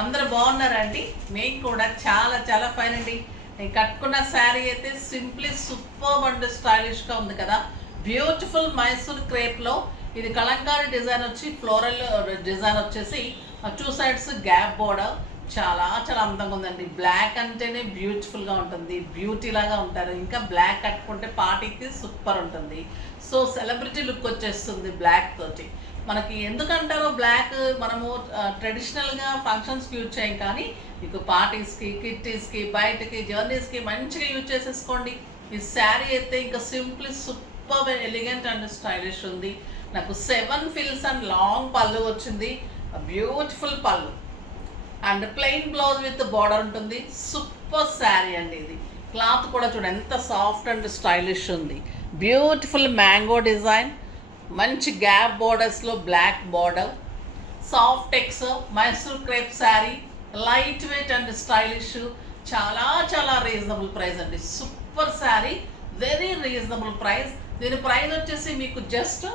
అందరూ బాగున్నారండి. మేము కూడా చాలా చాలా ఫైన్ అండి. నేను కట్టుకున్న శారీ అయితే సింప్లీ సూపర్ అండ్ స్టైలిష్గా ఉంది కదా. బ్యూటిఫుల్ మైసూర్ క్రేప్లో ఇది కలంకారీ డిజైన్ వచ్చి ఫ్లోరల్ డిజైన్ వచ్చేసి టూ సైడ్స్ గ్యాప్ బోర్డర్ చాలా చాలా అందంగా ఉందండి. బ్లాక్ అంటేనే బ్యూటిఫుల్గా ఉంటుంది, బ్యూటీ లాగా ఉంటారు. ఇంకా బ్లాక్ కట్టుకుంటే పార్టీకి సూపర్ ఉంటుంది. సో సెలబ్రిటీ లుక్ వచ్చేస్తుంది బ్లాక్ తోటి. మనకి ఎందుకంటారో బ్లాక్ మనము ట్రెడిషనల్గా ఫంక్షన్స్కి యూజ్ చేయం, కానీ మీకు పార్టీస్కి, కిట్టీస్కి, బయటకి, జర్నీస్కి మంచిగా యూజ్ చేసేసుకోండి. ఈ శారీ అయితే ఇంకా simply super elegant and stylish ఉంది. నాకు 7 ఫిల్స్ అండ్ లాంగ్ పళ్ళు వచ్చింది, బ్యూటిఫుల్ పళ్ళు and plain blouse with border ఉంటుంది. సూపర్ శారీ అండి. ఇది క్లాత్ కూడా చూడండి ఎంత సాఫ్ట్ అండ్ స్టైలిష్ ఉంది. బ్యూటిఫుల్ మ్యాంగో డిజైన్, మంచి గ్యాప్ బోర్డర్స్లో బ్లాక్ బార్డర్, సాఫ్ట్ టెక్స్ Mysore crepe sari, light weight and stylish, చాలా చాలా రీజనబుల్ ప్రైస్ అండి. Super sari, very reasonable price. దీని ప్రైస్ వచ్చేసి మీకు జస్ట్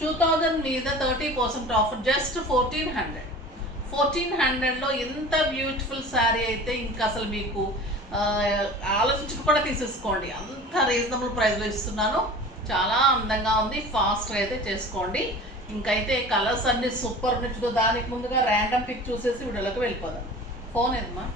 2000 మీద 30% ఆఫర్, జస్ట్ 1400లో ఇంత బ్యూటిఫుల్ శారీ అయితే ఇంకా అసలు మీకు ఆలోచించుకు కూడా తీసేసుకోండి. అంత రీజనబుల్ ప్రైస్లో ఇస్తున్నాను. చాలా అందంగా ఉంది. ఫాస్ట్గా అయితే చేసుకోండి. ఇంకైతే కలర్స్ అన్ని సూపర్ నచ్చుతో. దానికి ముందుగా ర్యాండమ్ పిక్ చూసేసి వీడియోలోకి వెళ్ళిపోదాం. ఫోన్ ఏదమ్మా?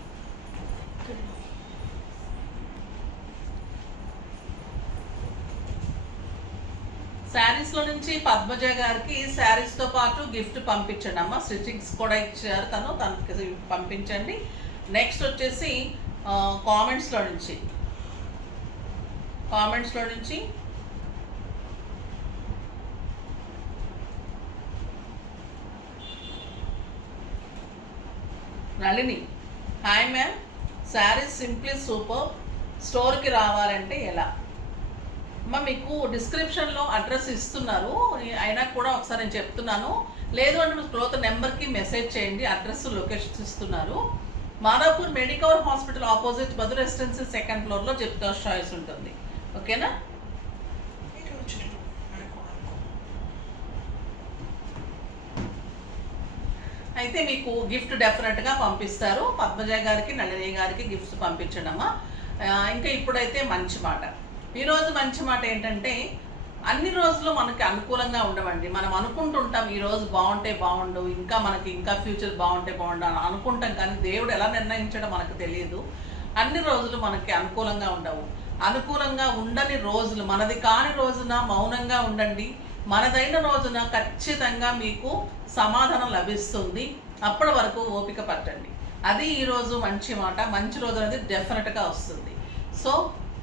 శారీస్లో నుంచి పద్మజ గారికి శారీస్తో పాటు గిఫ్ట్ పంపించండి అమ్మ. స్టిచ్చింగ్స్ కూడా ఇచ్చారు తనకి పంపించండి. నెక్స్ట్ వచ్చేసి కామెంట్స్లో నుంచి Nalini, hi ma'am, saris simply super, స్టోర్కి రావాలంటే ఎలా? అమ్మ మీకు డిస్క్రిప్షన్లో అడ్రస్ ఇస్తున్నారు, అయినా కూడా ఒకసారి నేను చెప్తున్నాను. లేదు అంటే మీరు క్లోత్ నెంబర్కి మెసేజ్ చేయండి, అడ్రస్ లొకేషన్స్ ఇస్తున్నారు. Madhapur Medicover hospital opposite Madhu residency 2nd ఫ్లోర్లో జెప్టాస్ చాయిస్ ఉంటుంది. ఓకేనా? అయితే మీకు గిఫ్ట్ డెఫినెట్గా పంపిస్తారు. పద్మజ గారికి, నళిని గారికి గిఫ్ట్స్ పంపించండి అమ్మా. ఇంకా ఇప్పుడైతే మంచి మాట. ఈరోజు మంచి మాట ఏంటంటే, అన్ని రోజులు మనకి అనుకూలంగా ఉండవండి. మనం అనుకుంటుంటాం ఈరోజు బాగుంటే బాగుండు, ఇంకా ఫ్యూచర్ బాగుంటే బాగుండు అని అనుకుంటాం, కానీ దేవుడు ఎలా నిర్ణయించడం మనకు తెలియదు. అన్ని రోజులు మనకి అనుకూలంగా ఉండవు. అనుకూలంగా ఉండని రోజులు, మనది కాని రోజున మౌనంగా ఉండండి. మనదైన రోజున ఖచ్చితంగా మీకు సమాధానం లభిస్తుంది. అప్పటి వరకు ఓపిక పట్టండి. అది ఈరోజు మంచి మాట. మంచి రోజు అనేది డెఫినెట్గా వస్తుంది. సో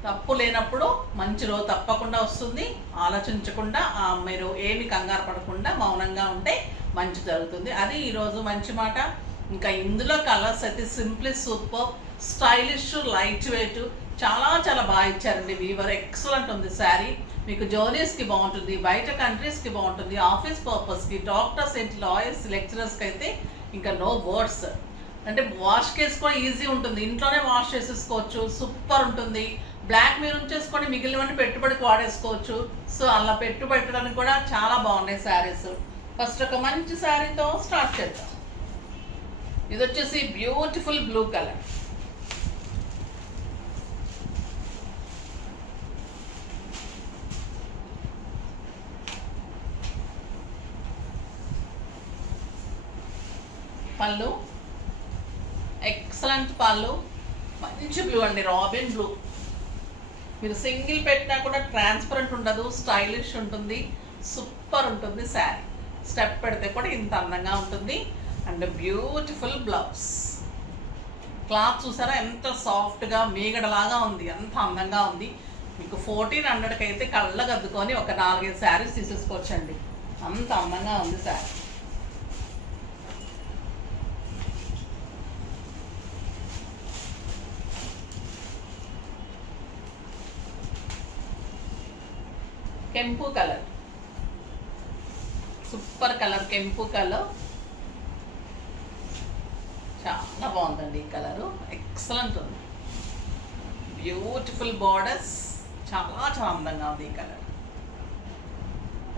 తప్పు లేనప్పుడు మంచి రోజు తప్పకుండా వస్తుంది. ఆలోచించకుండా మీరు ఏమి కంగారు పడకుండా మౌనంగా ఉంటే మంచి జరుగుతుంది. అది ఈరోజు మంచి మాట. ఇంకా ఇందులో కలర్స్ అయితే simply super, stylish, light weight, చాలా చాలా బాగా ఇచ్చారండి. వీవర్ ఎక్సలెంట్ ఉంది శారీ. మీకు జర్నీస్కి బాగుంటుంది, బయట కంట్రీస్కి బాగుంటుంది, ఆఫీస్ పర్పస్కి, డాక్టర్స్ ఏంటి, లాయర్స్, లెక్చరర్స్కి అయితే ఇంకా నో వర్డ్స్. అంటే వాష్ చేసుకొని ఈజీ ఉంటుంది, ఇంట్లోనే వాష్ చేసేసుకోవచ్చు. సూపర్ ఉంటుంది. బ్లాక్ మీరు ఉంచేసుకొని మిగిలినవన్నీ పెట్టుబడికి వాడేసుకోవచ్చు. సో అలా పెట్టడానికి కూడా చాలా బాగున్నాయి శారీస్. ఫస్ట్ ఒక మంచి శారీతో స్టార్ట్ చేద్దాం. ఇది వచ్చేసి బ్యూటిఫుల్ బ్లూ కలర్. పళ్ళు ఎక్సలెంట్ పళ్ళు, మంచి బ్లూ అండి, రాబిన్ బ్లూ. మీరు సింగిల్ పెట్టినా కూడా ట్రాన్స్పరెంట్ ఉండదు, స్టైలిష్ ఉంటుంది, సూపర్ ఉంటుంది శారీ. స్టెప్ పెడితే కూడా ఇంత అందంగా ఉంటుంది. And beautiful blouse. క్లాత్ చూసారా ఎంత సాఫ్ట్గా మీగడలాగా ఉంది, ఎంత అందంగా ఉంది. మీకు 1400కి అయితే కళ్ళకు అద్దుకొని ఒక 4-5 శారీస్ తీసేసుకోవచ్చండి. అంత అందంగా ఉంది శారీ. కెంపు కలర్, సూపర్ కలర్, కెంపు కలర్ చాలా బాగుందండి. ఈ కలరు ఎక్సలెంట్ ఉంది. బ్యూటిఫుల్ బార్డర్స్, చాలా చాలా అందంగా ఉంది ఈ కలర్.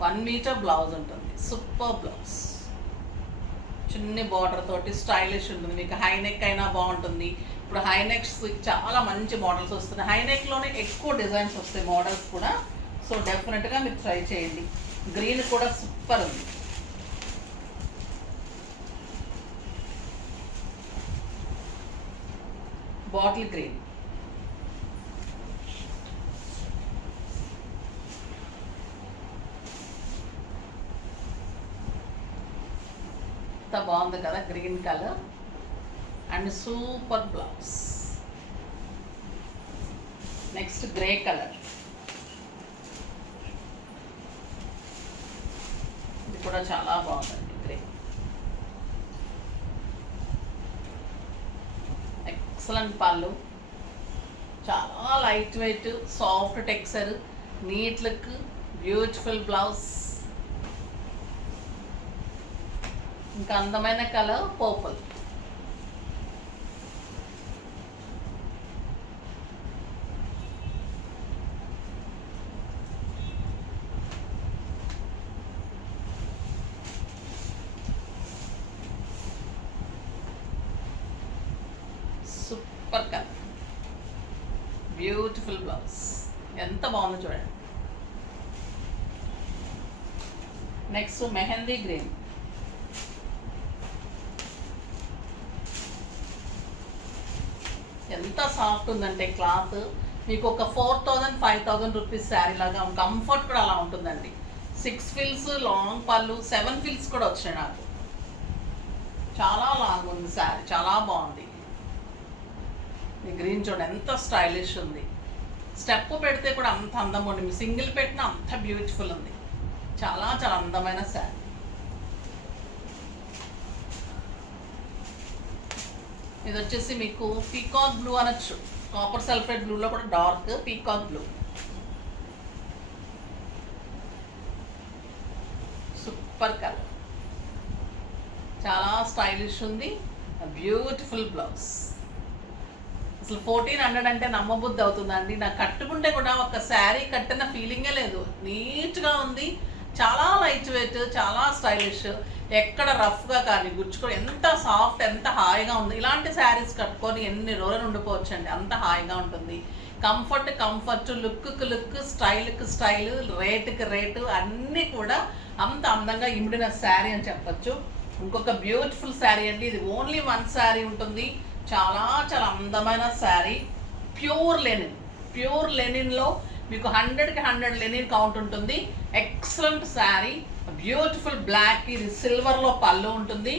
1 మీటర్ బ్లౌజ్ ఉంటుంది, సూపర్ బ్లౌజ్. చిన్ని బార్డర్ తోటి స్టైలిష్ ఉంటుంది. మీకు హై నెక్ అయినా బాగుంటుంది. ఇప్పుడు హై నెక్స్ చాలా మంచి మోడల్స్ వస్తున్నాయి. హై నెక్లోనే ఎక్కువ డిజైన్స్ వస్తాయి మోడల్స్ కూడా. సో డెఫినెట్గా మీరు ట్రై చేయండి. గ్రీన్ కూడా సూపర్ ఉంది. బాటిల్ గ్రీన్, ఎంత బాగుంది కదా green colour and super blouse. Next grey colour, ఇది కూడా చాలా బాగుందండి గ్రే. ఎక్సలెంట్ పళ్ళు, చాలా light weight, soft texture, neat look, beautiful blouse. ఇంకా అందమైన colour purple. Super colour, beautiful blouse. ఎంత బాగుందో చూడండి. నెక్స్ట్ మెహందీ గ్రీన్, ఎంత సాఫ్ట్ ఉందంటే క్లాత్. మీకు ఒక 4000-5000 రూపీస్ శారీ లాగా, కంఫర్ట్ కూడా అలా ఉంటుందండి. 6 ఫిల్స్ లాంగ్ పళ్ళు, 7 ఫిల్స్ కూడా వచ్చాయి నాకు. చాలా లాంగ్ ఉంది శారీ, చాలా బాగుంది. ఈ గ్రీన్ చూడండి ఎంత స్టైలిష్ ఉంది. స్టెప్ పెడితే కూడా అంత అందం ఉంది. మీ సింగిల్ పెట్టినా అంత బ్యూటిఫుల్ ఉంది. చాలా చాలా అందమైన శారీ. ఇది వచ్చేసి మీకు పీకాక్ బ్లూ అనొచ్చు. కాపర్ సల్ఫేట్ బ్లూలో కూడా dark peacock blue. Super colour, చాలా స్టైలిష్ ఉంది. Beautiful blouse. అసలు 1400 అంటే నమ్మబుద్ధి అవుతుందండి. నాకు కట్టుకుంటే కూడా ఒక శారీ కట్టిన ఫీలింగే లేదు. నీట్గా ఉంది, చాలా లైట్ వెయిట్, చాలా స్టైలిష్. ఎక్కడ రఫ్గా కానీ గుచ్చుకొని ఎంత సాఫ్ట్, ఎంత హాయిగా ఉంది. ఇలాంటి శారీస్ కట్టుకొని ఎన్ని రోజులు ఉండిపోవచ్చండి, అంత హాయిగా ఉంటుంది. కంఫర్ట్, లుక్కి లుక్, స్టైల్కి స్టైల్, రేటుకి రేటు, అన్నీ కూడా అంత అందంగా ఇమిడిన శారీ అని చెప్పచ్చు. ఇంకొక బ్యూటిఫుల్ శారీ అండి. ఇది ఓన్లీ 1 శారీ ఉంటుంది. చాలా చాలా అందమైన శారీ. ప్యూర్ లెనిన్లో మీకు 100కి 100 లెనిన్ కౌంట్ ఉంటుంది. Excellent sari, beautiful black. ఇది సిల్వర్లో పళ్ళు ఉంటుంది.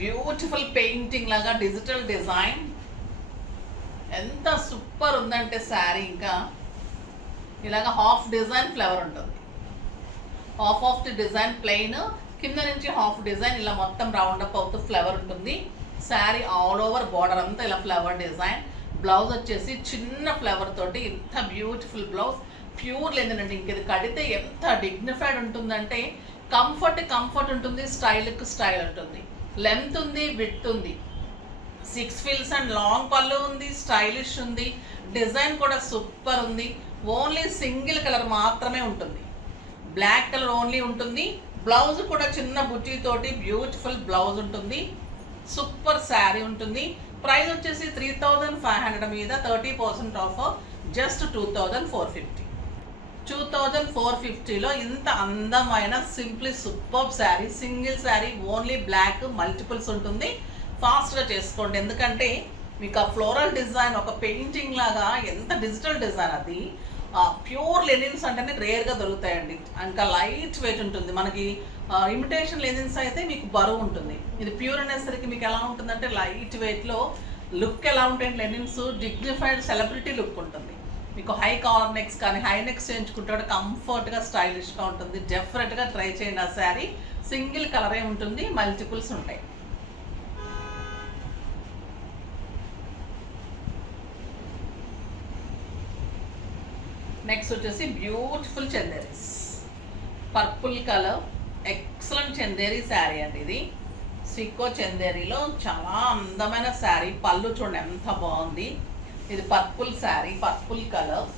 బ్యూటిఫుల్ పెయింటింగ్ లాగా డిజిటల్ డిజైన్. ఎంత సూపర్ ఉందంటే శారీ. ఇంకా ఇలాగా హాఫ్ డిజైన్ ఫ్లవర్ ఉంటుంది. Half of the design plain, కింద నుంచి హాఫ్ డిజైన్ ఇలా మొత్తం రౌండ్ అప్ అవుతూ ఫ్లవర్ ఉంటుంది. శారీ ఆల్ ఓవర్ బార్డర్ అంతా ఇలా ఫ్లవర్ డిజైన్. బ్లౌజ్ వచ్చేసి చిన్న ఫ్లవర్ తోటి ఇంత బ్యూటిఫుల్ బ్లౌజ్. Pure linen. ఇంక ఇది కడితే ఎంత డిగ్నిఫైడ్ ఉంటుందంటే కంఫర్ట్ ఉంటుంది, స్టైల్కి స్టైల్ ఉంటుంది. లెంత్ ఉంది, విడ్త్ ఉంది. 6 ఫిల్స్ అండ్ లాంగ్ పళ్ళు ఉంది, స్టైలిష్ ఉంది. డిజైన్ కూడా సూపర్ ఉంది. ఓన్లీ సింగిల్ కలర్ మాత్రమే ఉంటుంది, బ్లాక్ కలర్ ఓన్లీ ఉంటుంది. బ్లౌజ్ కూడా చిన్న బుట్టి తోటి బ్యూటిఫుల్ బ్లౌజ్ ఉంటుంది. సూపర్ శారీ ఉంటుంది. ప్రైస్ వచ్చేసి 3500 మీద 30% ఆఫ్, జస్ట్ 2450. 2450లో ఇంత అందమైన simply super sari. Single sari, only black, multiples ఉంటుంది. ఫాస్ట్గా చేసుకోండి, ఎందుకంటే మీకు ఆ ఫ్లోరల్ డిజైన్ ఒక పెయింటింగ్ లాగా, ఎంత డిజిటల్ డిజైన్ అది. ప్యూర్ లెనిన్స్ అంటేనే రేర్గా దొరుకుతాయండి. ఇంకా లైట్ వెయిట్ ఉంటుంది. మనకి ఇమిటేషన్ లెనిన్స్ అయితే మీకు బరువు ఉంటుంది. ఇది ప్యూర్ అనేసరికి మీకు ఎలా ఉంటుందంటే లైట్ వెయిట్లో లుక్ ఎలా ఉంటుంది. లెనిన్స్ డిగ్నిఫైడ్ సెలబ్రిటీ లుక్ ఉంటుంది. మీకు హై కాలర్ నెక్స్ కానీ హై నెక్స్ చేయించుకుంటే కంఫర్ట్గా స్టైలిష్గా ఉంటుంది. డెఫినెట్గా ట్రై చేయండి. ఆ శారీ సింగిల్ కలరే ఉంటుంది, మల్టిపుల్స్ ఉంటాయి. నెక్స్ట్ వచ్చేసి beautiful Chanderis, purple colour, excellent Chanderi sari అండి. ఇది సిక్కో చందేరీలో చాలా అందమైన శారీ. పళ్ళు చూడండి ఎంత బాగుంది. ఇది పర్పుల్ శారీ, పర్పుల్ కలర్,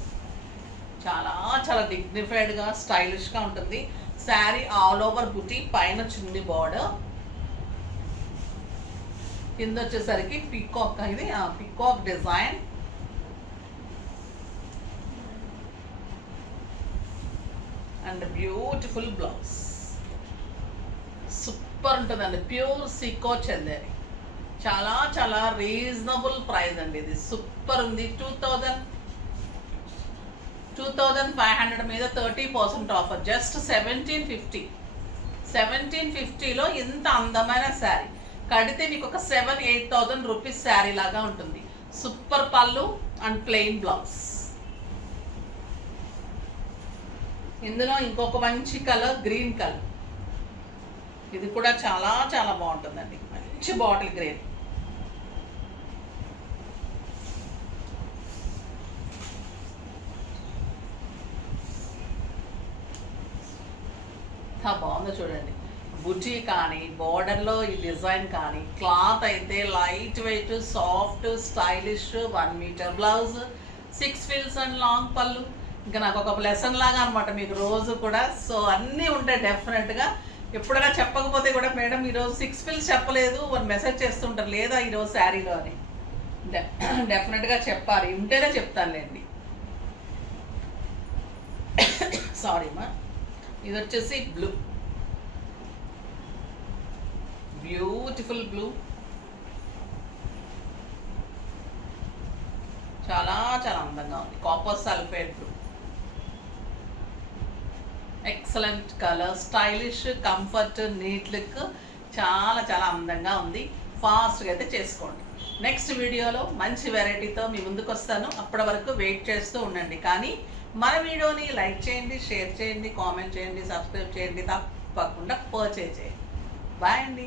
చాలా చాలా డిగ్నిఫైడ్గా స్టైలిష్గా ఉంటుంది. శారీ ఆల్ ఓవర్ బుటీ, పైన చున్నీ బార్డర్, కింద వచ్చేసరికి పికాక్, ఇది peacock design. And beautiful blouse. Super ఉంటుందండి, ప్యూర్ సీకో చందేరి. చాలా చాలా రీజనబుల్ ప్రైస్ అండి, ఇది సూపర్ ఉంది. 2500 మీద 30% ఆఫర్, జస్ట్ 1750. 1750లో ఇంత అందమైన శారీ కడితే మీకు ఒక 7,000-8,000 రూపీస్ శారీ లాగా ఉంటుంది. సూపర్ పళ్ళు అండ్ ప్లెయిన్ బ్లౌజ్. ఇందులో ఇంకొక మంచి కలర్ గ్రీన్ కలర్, ఇది కూడా చాలా చాలా బాగుంటుందండి, మంచి బాటిల్ గ్రీన్. బాగుందో చూడండి, బుటీ కానీ బోర్డర్లో ఈ డిజైన్ కానీ, క్లాత్ అయితే light weight, soft, stylish. 1 metre blouse, 6 ఫిల్స్ అండ్ లాంగ్ పళ్ళు. ఇంకా నాకు ఒక లెసన్ లాగా అనమాట మీకు రోజు కూడా. సో అన్నీ ఉంటాయి డెఫినెట్గా. ఎప్పుడైనా చెప్పకపోతే కూడా మేడం ఈరోజు 6 ఫిల్స్ చెప్పలేదు అని మెసేజ్ చేస్తుంటారు, లేదా ఈరోజు శారీలో అని. డెఫినెట్గా చెప్పాలి, ఉంటేనే చెప్తానులేండి. సారీ మా. ఇది వచ్చేసి బ్లూ, బ్యూటిఫుల్ బ్లూ, చాలా చాలా అందంగా ఉంది. Copper sulphate blue, excellent colour, stylish, comfort, neat look, చాలా చాలా అందంగా ఉంది. ఫాస్ట్గా అయితే చేసుకోండి. నెక్స్ట్ వీడియోలో మంచి వెరైటీతో మీ ముందుకు వస్తాను. అప్పటి వరకు వెయిట్ చేస్తూ ఉండండి. కానీ మన వీడియోని లైక్ చేయండి, షేర్ చేయండి, కామెంట్ చేయండి, సబ్స్క్రైబ్ చేయండి, తప్పకుండా పర్చేజ్ చేయండి. బాయ్ అండి.